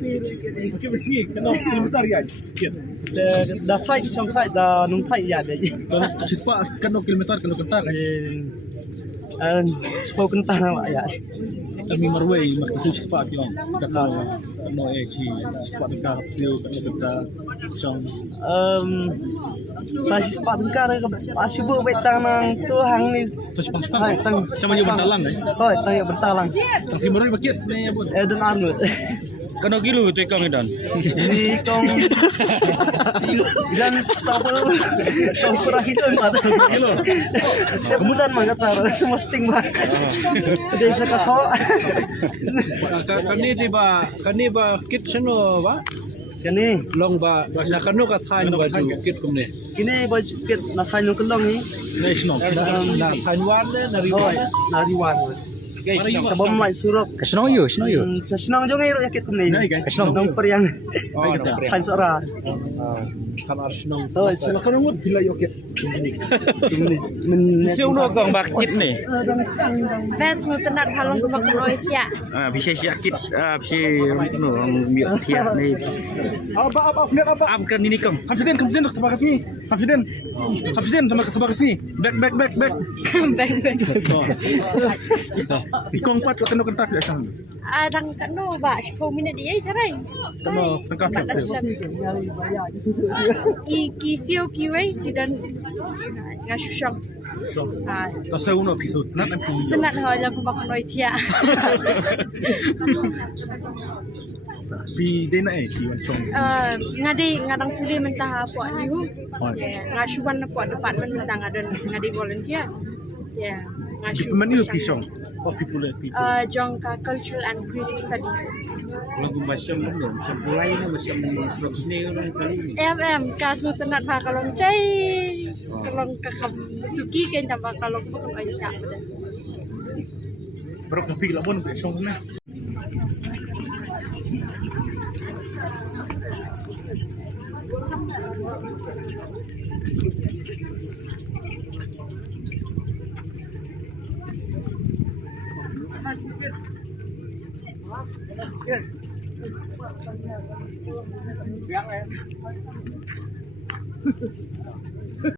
Cái gì cái nó kilometer ya. Da fight xong fight da nung fight ya deh. Kalau cispa kan no kilometer kalau kata kan. Spoken tanah ya. Kami marway makasih cispa kilo. Kata no ci cispa dekat feel kan kata song. Masih sepatu kara masih bu betang nang tuhang ni. Hai tang sama juga bentalang kan. Oh, tang ya bentalang. Tapi marway bakit nih ya bun. Eden Arnold. Kano kilo itu ikang idan. Ini kong bilang sampurah itu mata Kilo. kemudian mangga taruh semua sting bak desa kakao Kani ba kit sino ba? kini Long ba na kanu ka thain baju kit kumne. kini baju kit na kain kelong ni National. Na Taiwan na oh riwan. nariwan sabam mai surok Kasno yo. sa senang jong iro yakit kumni Senang. nang periang Oh, kain sora kan arsenal. oh Sila kan ngut bila yo kit. men Siuno kang bakit nih. Bes mutenat halong kemak ya. Bisa siakit bisa no biar tiap nih. Apa apa. Am kan ini kang. Confident ke tabakas ni. Confident sama ke tabakas ni. Back. Ikong pat ko tano kentak ya sang. Adang kano ba 10 minit dia sarai. Tano tengkap ya. I siêu kiwei dan ngasusyong. So, Ah, kasi uno episode na episode. tenat halong kemak ya. Si Dena si Wan Chong. Ngadang puli mentah apa niu. Ngasuban apa department mentah ngadi volunteer. Ya, Di pemani pisong. Oh people. Jongka Cultural and Creative Studies. Lagu macam mana? Macam mulai macam vlog ni kali. Kas mutenat ha kalong cai. Kalong kakam suki kan tambah kalong pokok aja. Baru kopi lah pun pisong na.